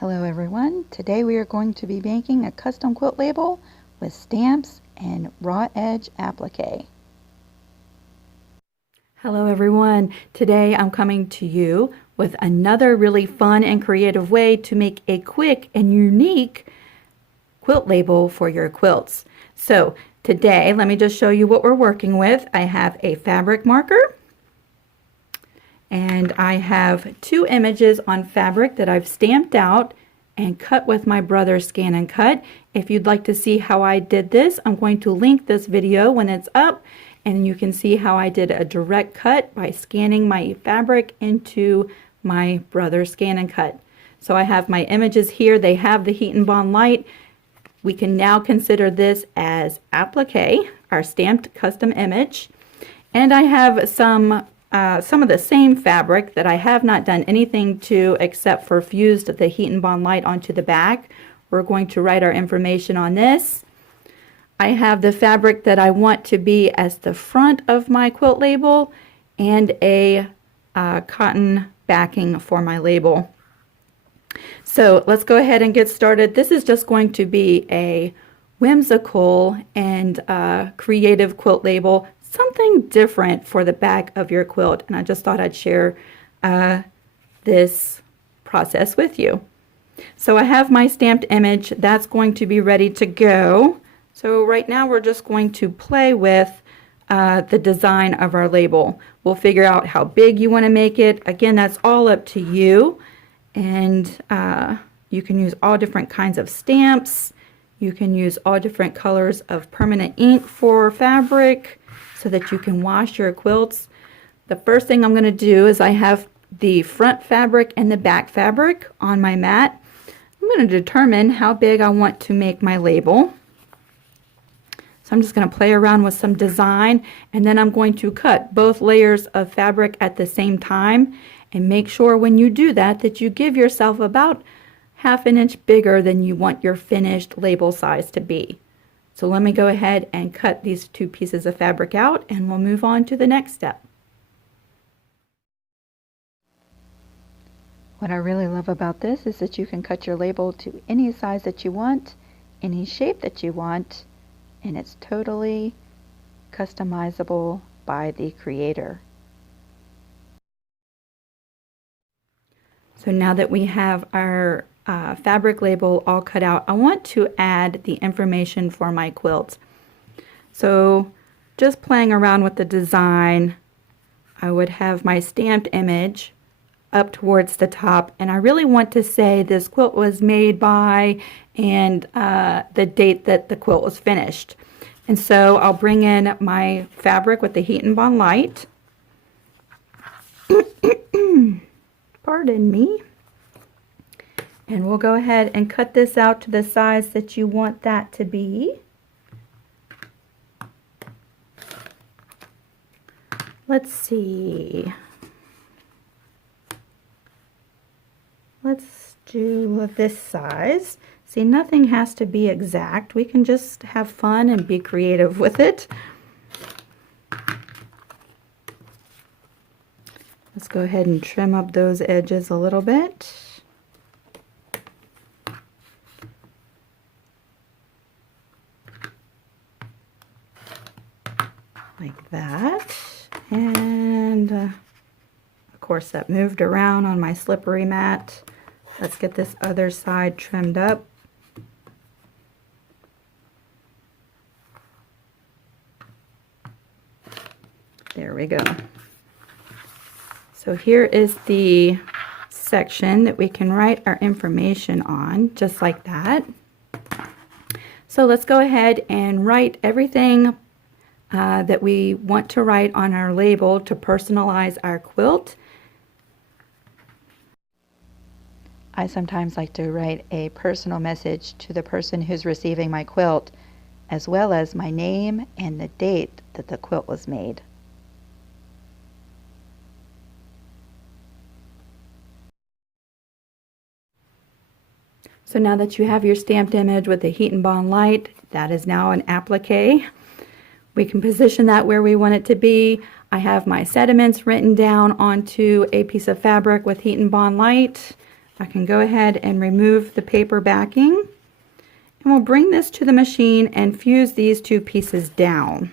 Hello everyone, today we are going to be making a custom quilt label with stamps and raw edge applique. Hello everyone, today I'm coming to you with another really fun and creative way to make a quick and unique quilt label for your quilts. So today, let me just show you what we're working with. I have a fabric marker and I have two images on fabric that I've stamped out and cut with my brother's Scan and Cut. If you'd like to see how I did this, I'm going to link this video when it's up, and you can see how I did a direct cut by scanning my fabric into my brother's Scan and Cut. So I have my images here. They have the heat and bond light. We can now consider this as applique, our stamped custom image. And I have some of the same fabric that I have not done anything to except for fused the heat and bond light onto the back. We're going to write our information on this. I have the fabric that I want to be as the front of my quilt label and a cotton backing for my label. So let's go ahead and get started. This is just going to be a whimsical and creative quilt label, something different for the back of your quilt, and I just thought I'd share this process with you. So I have my stamped image that's going to be ready to go. So right now we're just going to play with the design of our label. We'll figure out how big you want to make it. Again, that's all up to you, and you can use all different kinds of stamps. You can use all different colors of permanent ink for fabric so that you can wash your quilts. The first thing I'm going to do is I have the front fabric and the back fabric on my mat. I'm going to determine how big I want to make my label. So I'm just going to play around with some design, and then I'm going to cut both layers of fabric at the same time, and make sure when you do that that you give yourself about ½ an inch bigger than you want your finished label size to be. So let me go ahead and cut these two pieces of fabric out, and we'll move on to the next step. What I really love about this is that you can cut your label to any size that you want, any shape that you want, and it's totally customizable by the creator. So now that we have our fabric label all cut out, I want to add the information for my quilt. So just playing around with the design, I would have my stamped image up towards the top, and I really want to say this quilt was made by and the date that the quilt was finished. And so I'll bring in my fabric with the heat and bond light. Pardon me. And we'll go ahead and cut this out to the size that you want that to be. Let's see. Let's do this size. See, nothing has to be exact. We can just have fun and be creative with it. Let's go ahead and trim up those edges a little bit. Like that. And of course that moved around on my slippery mat. Let's get this other side trimmed up. There we go. So here is the section that we can write our information on, just like that. So let's go ahead and write everything that we want to write on our label to personalize our quilt. I sometimes like to write a personal message to the person who's receiving my quilt, as well as my name and the date that the quilt was made. So now that you have your stamped image with the heat and bond light, that is now an applique. We can position that where we want it to be. I have my sentiments written down onto a piece of fabric with heat and bond light. I can go ahead and remove the paper backing, and we'll bring this to the machine and fuse these two pieces down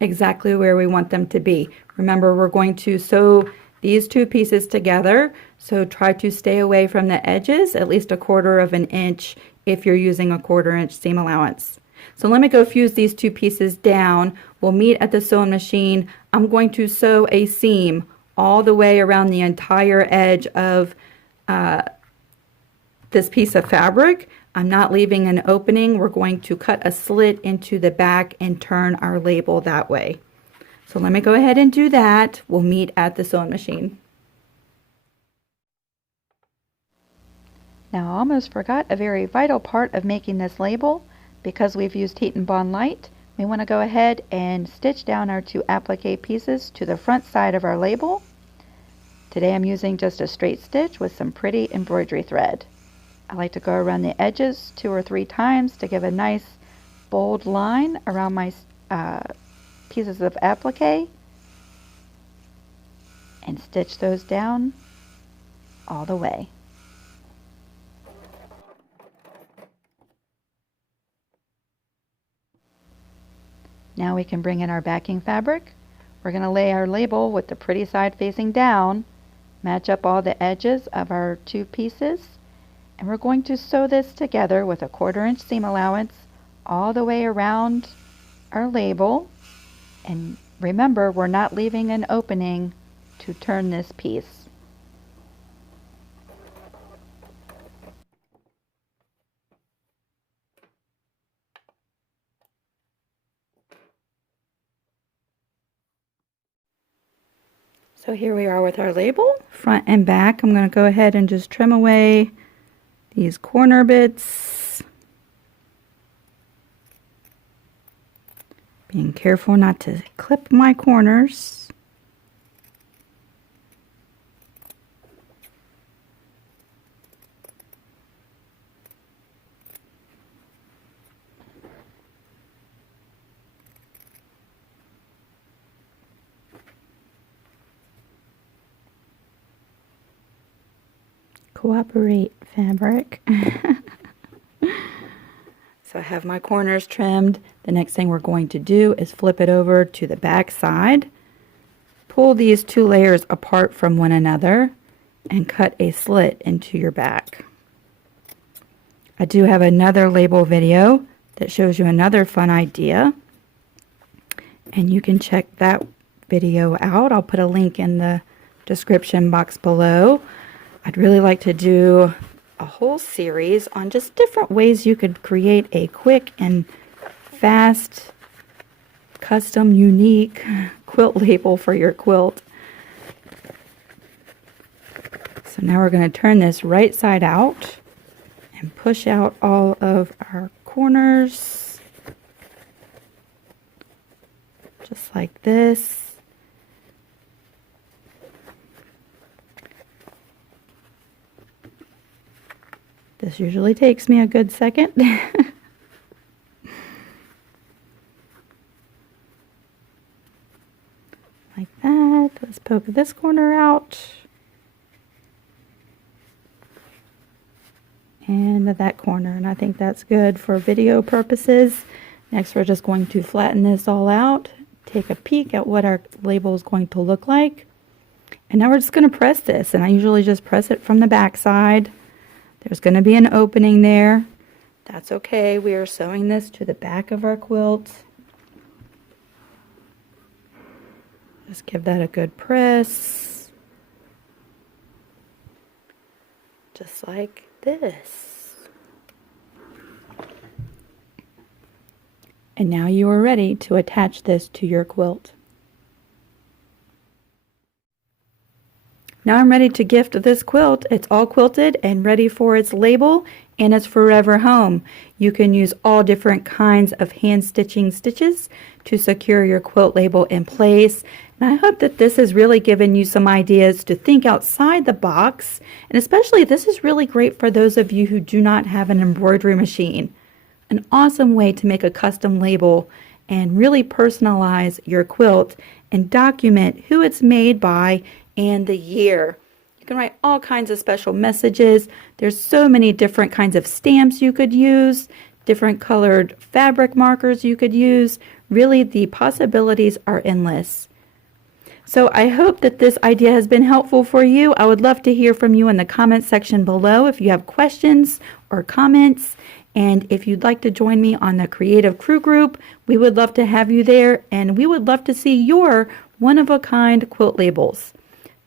exactly where we want them to be. Remember, we're going to sew these two pieces together, so try to stay away from the edges at least 1/4 of an inch if you're using a 1/4 inch seam allowance. So let me go fuse these two pieces down. We'll meet at the sewing machine. I'm going to sew a seam all the way around the entire edge of this piece of fabric. I'm not leaving an opening. We're going to cut a slit into the back and turn our label that way. So let me go ahead and do that. We'll meet at the sewing machine. Now I almost forgot a very vital part of making this label. Because we've used Heat and Bond Light, we want to go ahead and stitch down our 2 applique pieces to the front side of our label. Today I'm using just a straight stitch with some pretty embroidery thread. I like to go around the edges 2 or 3 times to give a nice bold line around my pieces of applique and stitch those down all the way. Now we can bring in our backing fabric. We're going to lay our label with the pretty side facing down, match up all the edges of our 2 pieces, and we're going to sew this together with a 1/4 inch seam allowance all the way around our label. And remember, we're not leaving an opening to turn this piece. So here we are with our label, front and back. I'm going to go ahead and just trim away these corner bits. Being careful not to clip my corners. Cooperate, fabric. So I have my corners trimmed. The next thing we're going to do is flip it over to the back side, pull these 2 layers apart from one another, and cut a slit into your back. I do have another label video that shows you another fun idea, and you can check that video out. I'll put a link in the description box below. I'd really like to do a whole series on just different ways you could create a quick and fast, custom, unique quilt label for your quilt. So now we're going to turn this right side out and push out all of our corners, just like this. This usually takes me a good second. Like that. Let's poke this corner out. And that corner. And I think that's good for video purposes. Next, we're just going to flatten this all out. Take a peek at what our label is going to look like. And now we're just going to press this. And I usually just press it from the back side. There's going to be an opening there. That's okay. We are sewing this to the back of our quilt. Just give that a good press. Just like this. And now you are ready to attach this to your quilt. Now I'm ready to gift this quilt. It's all quilted and ready for its label, and it's forever home. You can use all different kinds of hand stitching stitches to secure your quilt label in place. And I hope that this has really given you some ideas to think outside the box. And especially this is really great for those of you who do not have an embroidery machine. An awesome way to make a custom label and really personalize your quilt and document who it's made by and the year. You can write all kinds of special messages. There's so many different kinds of stamps you could use, different colored fabric markers you could use. Really, the possibilities are endless. So I hope that this idea has been helpful for you. I would love to hear from you in the comment section below if you have questions or comments. And if you'd like to join me on the Creative Crew Group, we would love to have you there, and we would love to see your one-of-a-kind quilt labels.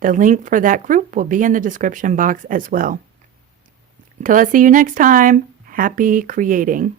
The link for that group will be in the description box as well. Until I see you next time, happy creating.